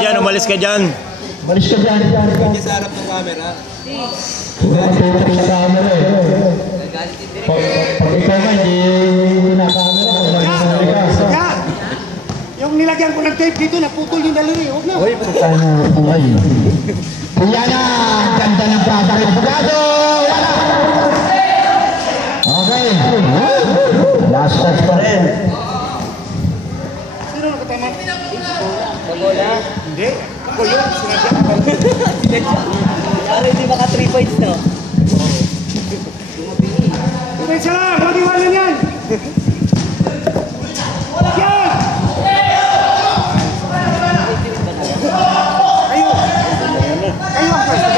dyan, umalis ka dyan. Umalis ka dyan. Hindi sa harap ng camera. Tutok sa camera eh. Pag ikaw nga, hindi nakakamera. Yung nilagyan ko ng tape dito, naputol yung daliri. Huwag na. Uy, paano buhay? Kuya na, ganda ng plata rin. Pagado! Wala! Okay. Last touch pa rin. Sino nakatama? Pagola. Hindi. Ako yun. Sinadya. Para hindi maka 3 points, no? Isa lang. Huwag iwanan yan. Yan! Kayo ang first.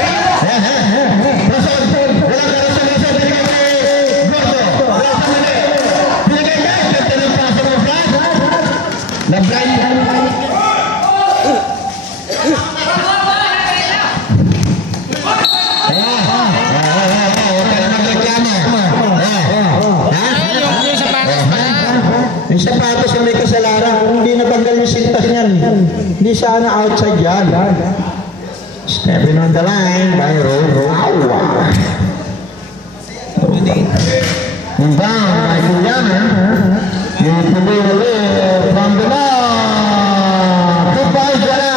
Yung sapatos na may kasalanan, kung hindi natanggal yung sintas niyan, hindi sana outside yan. Stepping on the line by Awa. And down by Guyana. Yung tuloy ulit from the ball. 2 points wala.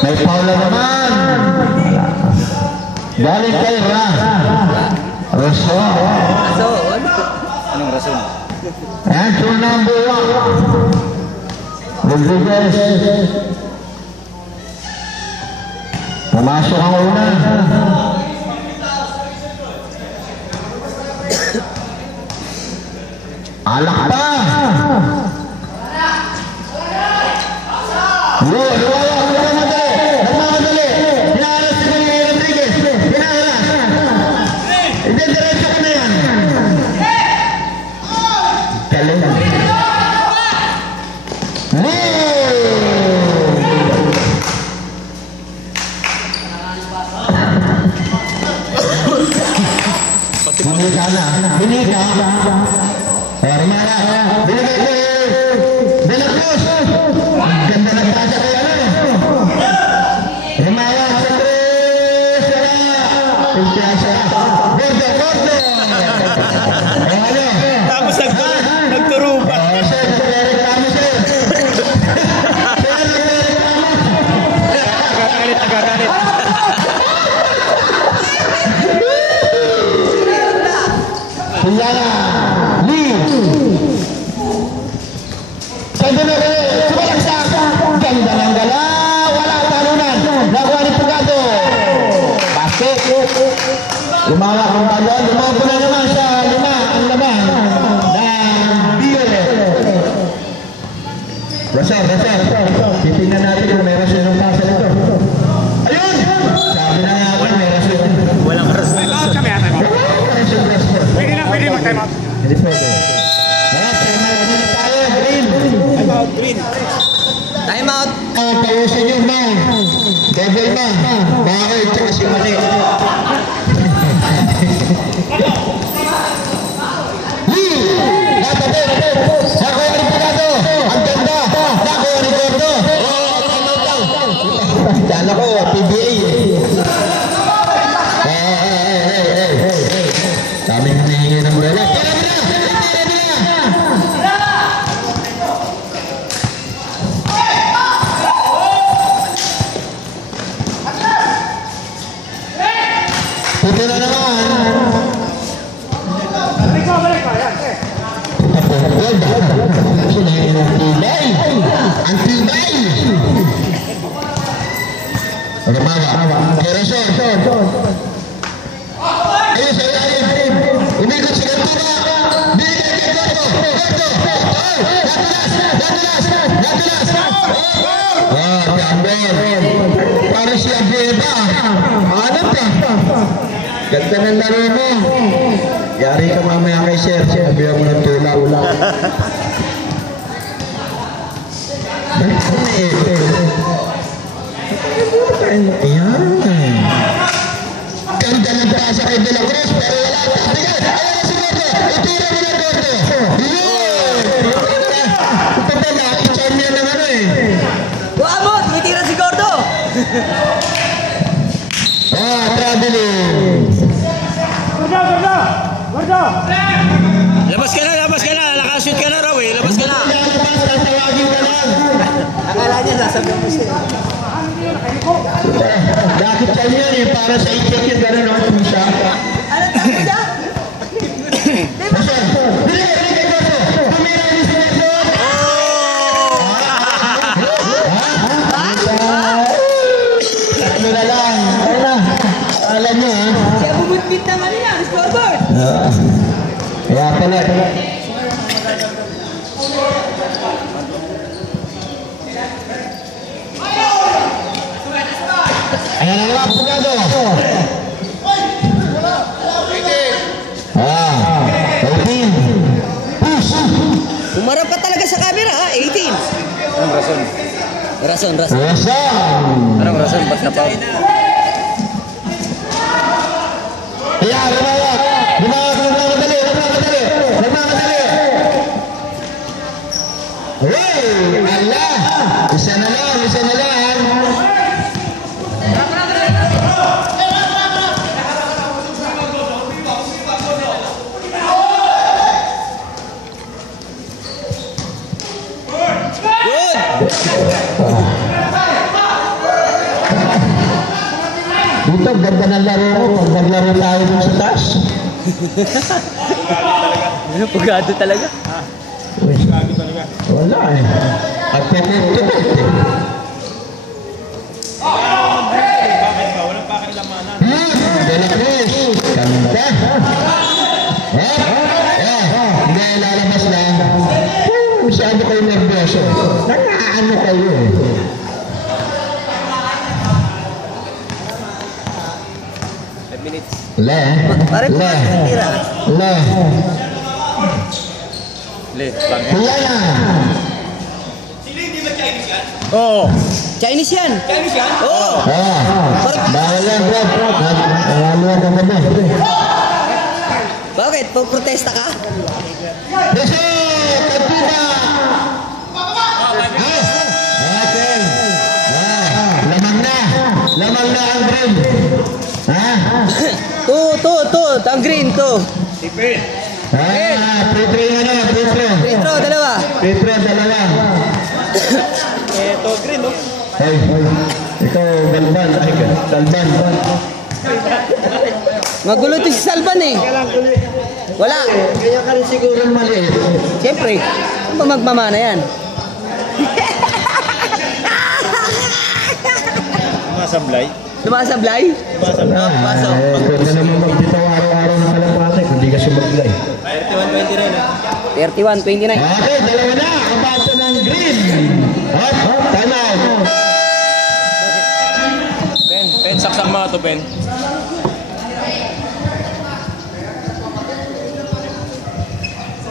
May foul na naman. Galing kay Rason. Anong rason? Ayan, turn number 1. Rodriguez. Pumasok ang una. Alak pa. Nagmamadali. Hinaharas si Rodriguez. Hinaharas. Diretso ko na yan. Galing. Binika na. Binika. Hermana. Binigay ko. Binagos. Ganda ng tasa kaya na. Hermana. Sandres. Pagpiyasa. Gordo. Gordo. Tapos nagturo pa. Sir, nagreklamo sir. Nagagalit. Kunyana, Lee. Sando na rin, sumalaksak. Ganda ng gala, wala talunan. Nakuha ni Pugado. Basket. Lumawak ang talon, lumapo na naman sa 5 ang laban ng Violet. Rosel. Titingnan natin kung may rason ng pasa nito. Ayun! Sabi na nga ako, may rason. Walang rason. Time out kami. Pwede mag-time out. Hindi pwede. Time out muna tayo, Green. Time out, Green. Time out. Payusin yung man. Devil man. Bakit? Tsaka si Mali. Nakuha ni Pugado. Ang ganda. Nakuha ni Gordo. Kala ko, PBA daming hinihingi ng bola. Puto na naman. Ang tibay. Rumawa. Kerason. Ayun sa ilalim. Umikot si Gantura. Binigay kay Gordo. Natulas. Gambol. Para siya Beba. Hanap ka. Ganda ng laro mo. Yari ka mamaya kay Sir. Sabihan mo ng tula. Ayan. Ganda ng pasa kay De La Cruz, pero wala ang tabigan. Ayan na si Gordo. Itira mo na Gordo. Yun. Ito pa na, i-charm yan ng ano eh. Buamot! Itira si Gordo! sasabihan mo siya. Bakit kanya eh, para sa i-check yung gano'n ang pusa. Ano tayo siya? Basta, dili kay Boso. Tumira ni si Boso. Tatlo na lang. Ay na. Alam niyo eh. Siya bubutbit naman niya, scoreboard. Kaya pala. Ayan ang mga pugado. Open. Push. Umarap ka talaga sa camera, ha? 18. Anong rason? Rason. Rason. Anong rason? Ba't napaw? Ayan, lumawak. Nagmamadali. Hey, Allah. Isa na lang. Dito, ganda ng laro ko. Pag naglaro tayo dun sa taas. Pagado talaga. Wala eh. At pagkutukot eh. De La Cruz. Ganda. Hindi, lalabas lang. Masyado kayo nervyoso. Nangaano kayo eh. Le. Pare ko tira. Le. Le, bangin. Kuya na. Oo. Chinese yan. Oo. Bawal yan, bro. Nagaluan ka ba? Bakit? Pag-protesta ka? Beso! Katuba! Okay. Lamang na ang green. Ha? Two. Ang green, two. Tipin. Petro yung ano, Petro. Petro, dalawa. Petro, dalawa. Ito, green, no? Ay, ikaw, Galban. Ay, Galban. Magulo to si Salvan eh. Wala. Kaya ka rin siguro maliit. Siyempre. Saan ba magmamana yan? Masablay. Lumasablay? Pasok. Pwede naman magbitaw araw-araw ng kalapasay, hindi ka sumaglay. 31-29. Okay, dalawa na. Ang bata ng green. Time out. Pen, saksak mga to, Pen.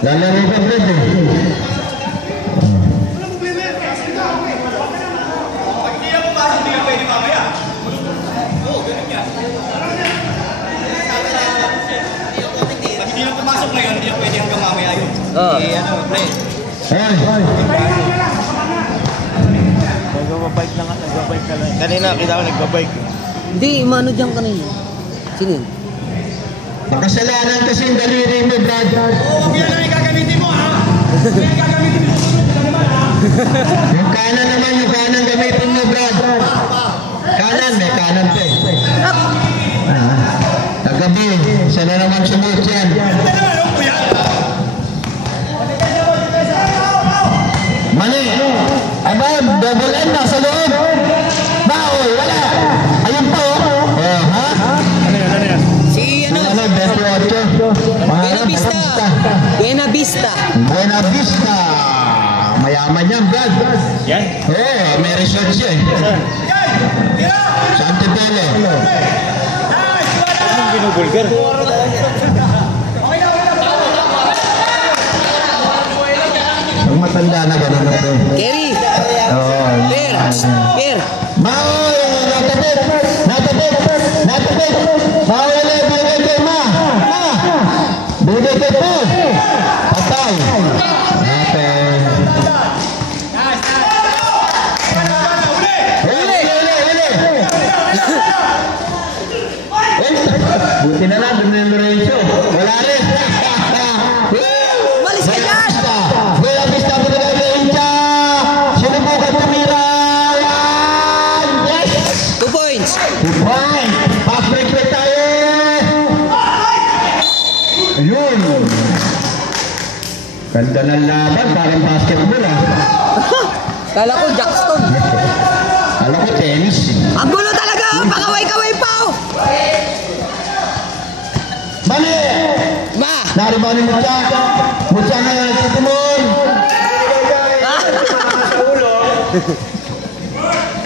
Lalaro ka pwede. Oh. Nagbabike lang, nagbabike ka lang. Kanina, kita ko nagbabike. Hindi, mano dyan kanina. Sino yun? Makasalanan kasi yung daliri mo, Brad. Huwag yan lang gagamitin mo, ha? Yung kanan naman, yung kanan gamitin mo, Brad. Kanan, may kanan pa eh. Kagabi, sana naman sumut yan. Mali. Aba, double end na sa loob. Baoy, wala. Ayun po. Ha? Ano yan? Si ano? Ano, 28. Buena Vista. Buena Vista. Mayaman yan, Brad. Yan? May resort siya eh. Sa Antipolo. Anong binubulgar? Ang matanda na gano'n na po. Kerry. Oo. Per. Maoy! Natapit! Maoy na ibigay kay Ma! Bigay kay Po! Patay! Okay. Huli! Buti na lang, doon na yung Lorenzo. Wala rin! Umalis ka dyan! Buena Vista po na kayo, India! Sinubukan tumira! Ganda ng laban, parang basketball ah. Kala ko Jackson. Alam ko tennis. Ang gulo talaga, pakaway-kaway pa oh. Mali! Ma! Naribaw ni Mucha. Mucha na titimon.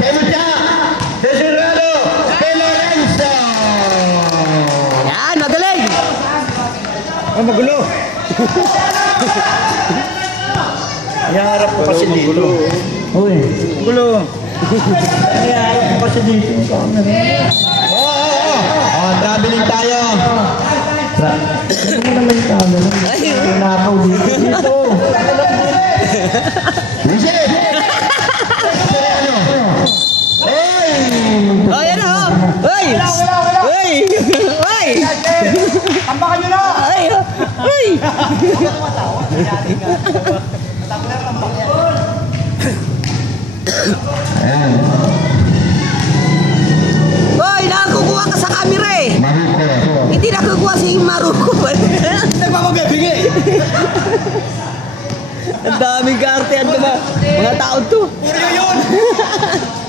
Kay Mucha. Desirado. Kay Lorenzo. Yan, magaling. Oh, magulo. Iyaharap ko kasi dito. Uy. Magulo. Iyaharap ko kasi dito. Oh, traveling tayo. Ano naman yung camera? Ay, Nakaw dito. Dito. Lucy! Ano? Oy! oh, yan oh. Uy! Uy! Uy! Tambakan nyo na! Ay! Uy! Ayan. Uy! Nakakukuha ka sa camera eh. Maruko. Hindi nakakuha si Maruko. Nagpapagabigay! Ang daming kaartehan to ba? Mga tao to. Puro yun!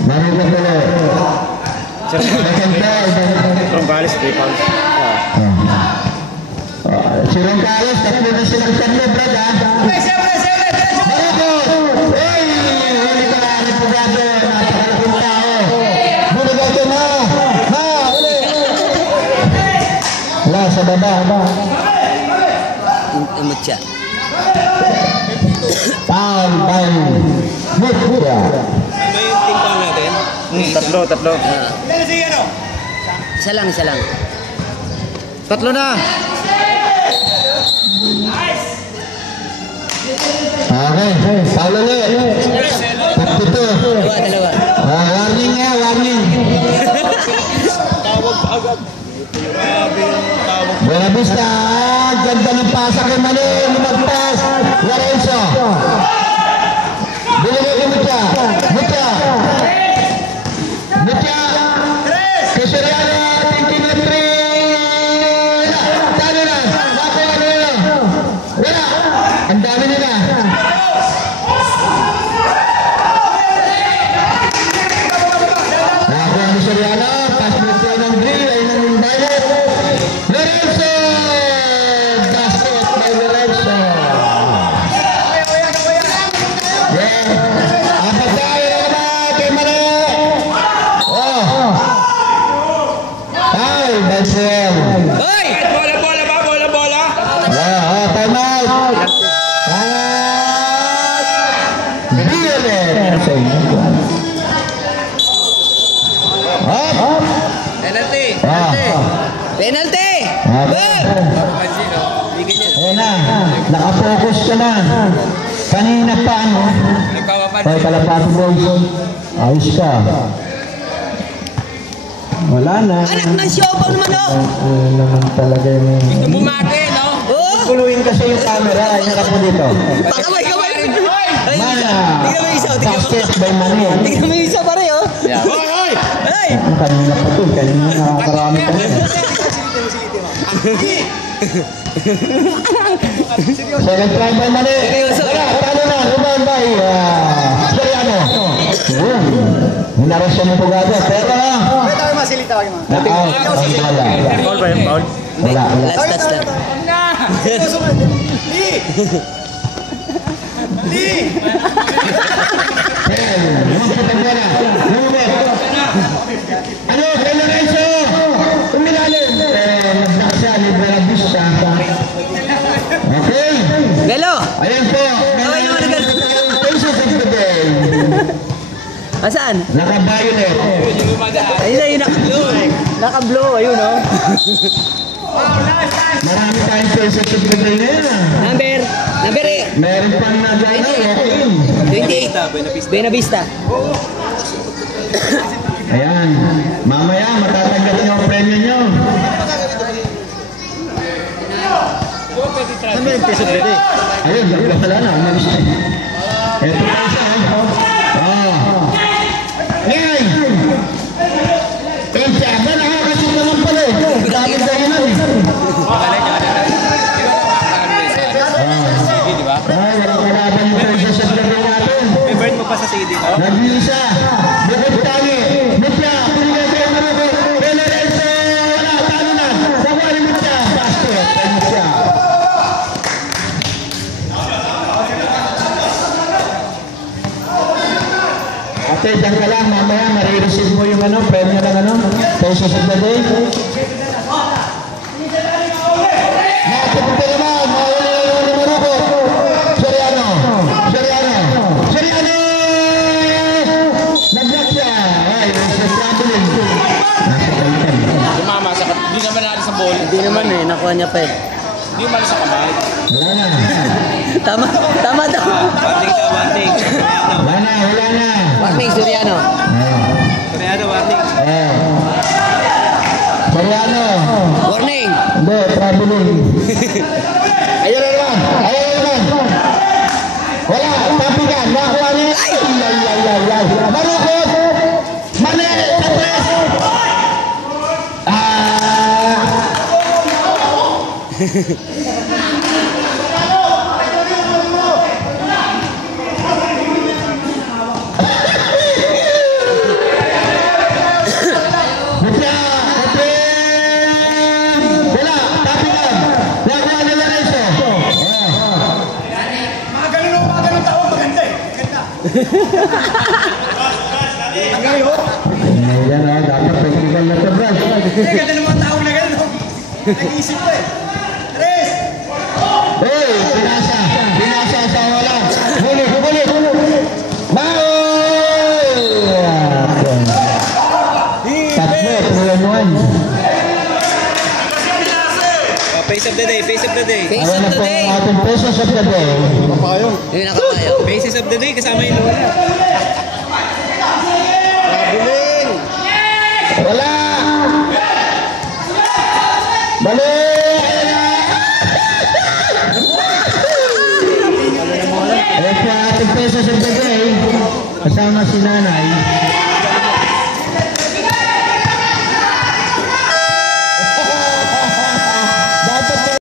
Maruko tuloy. Second ball. Trombales, 3 pounds. Si Roncales, tatlo na silang tatlo, Brad, ha? Maruko! Uy! Huli ka na, Repugado. Napakalaking tao. Bulagado na! Ha! Uli! Wala, sa baba. Imot siya. Foul by Mucha. Tatlo. Isa lang, isa lang. Tatlo na. Okay, foul ulit. 52. Dalawa. Warning nga, warning. Buena Vista, ganda ng pasa kay Mani, lumagpas, Lorenzo. Binigay kay Mucha. Kay Soriano, thinking of 3. Talo na, wala. Ang dami nila. Nakakuha ni Soriano, pass mo siya ng 3, ay nang bayad. Lorenzo! Basket by Lorenzo. Yeah. Apat tayo na naman kay Mali. Oh. Foul by Sel. Uy! Time out. Violet. Up. Penalty! Penalty! Ayan na, nakafocus ka na. Kanina pa ano? Ay, kalapati boys. Ayos ka. Wala na. Anak ng siopaw naman oh! Ano naman talaga yun. Bumake, no? Oo! Puluin kasi yung camera. Ay, harap mo dito. Pakaway-kaway! Ay, Mana. tignan mo yung isa, tignan mo. Basket by Mani. Tignan mo yung isa pare oh! Ay! Ang kanina pa to. Kanina nakakarami ka na. Second try by Mani. Wala, talo na. Lumayan by Soriano. Hinaras siya ng Pugado. Pero knockout ang bola. Foul ba yung foul? Wala. Last touch lang. Lumapit ang bola. Lumapit. Ano, kay Lorenzo? Umilalim. Nagdak siya ni Buena Vista. Okay. Belo! Ayan po. Kaway naman agad. Faces of the day. Asaan? Naka-violet. Ayun na yun, naka-blow. Ayun oh. Marami tayong faces of the day ngayon ah. Number 8. Meron pang nagana, walk-in. 28. Buena Vista. Ayan. Mamaya, matatanggap niyo ang premyo niyo. Saan ba yung piso pwede? Ayun, wala na. Umalis na. Ito pa isa. Ngayon! Kaya ba nakakasip naman pala eh. Daming dahilan eh. Okay, dyan ka lang. Mamaya, marireceive mo yung ano, premyo ng ano, pesos of the day. Nakatipin naman, mahuli na yung numero ko. Soriano. Nag-block siya. Ay, nasa traveling. Nasa kalitan. Sumama sa hindi naman natin sa ball. Hindi naman eh, nakuha niya pa eh. Hindi naman sa kamay. Wala na. Tama daw. Warning daw, warning. Wala na. Warning, Soriano. Koreano, warning. Soriano. Warning. Hindi, traveling. Ayun na naman. Wala, tapigan. Nakuha niya. Ay. Marukot. Mane, sa tres. Wala, tapigan. Nakuha niya lang ito. Mga ganun tao, maganda eh. Maganda. Ang galing ho. Yan na, dapat practical na ito, Brad. Ganda ng mga tao na gano'n. Nag-iisip ko eh. Tres! Hey, pinasa sa wala. Huli. Bao! Tatlo, 3-1. Face of the day, face of the day. Face Ayan of na the po day. ang ating pesos of the day. Yun nakatayo. Faces of the day, kasama yung lola. Wala! Bali! Ayan po ang ating pesos of the day. Kasama si nanay.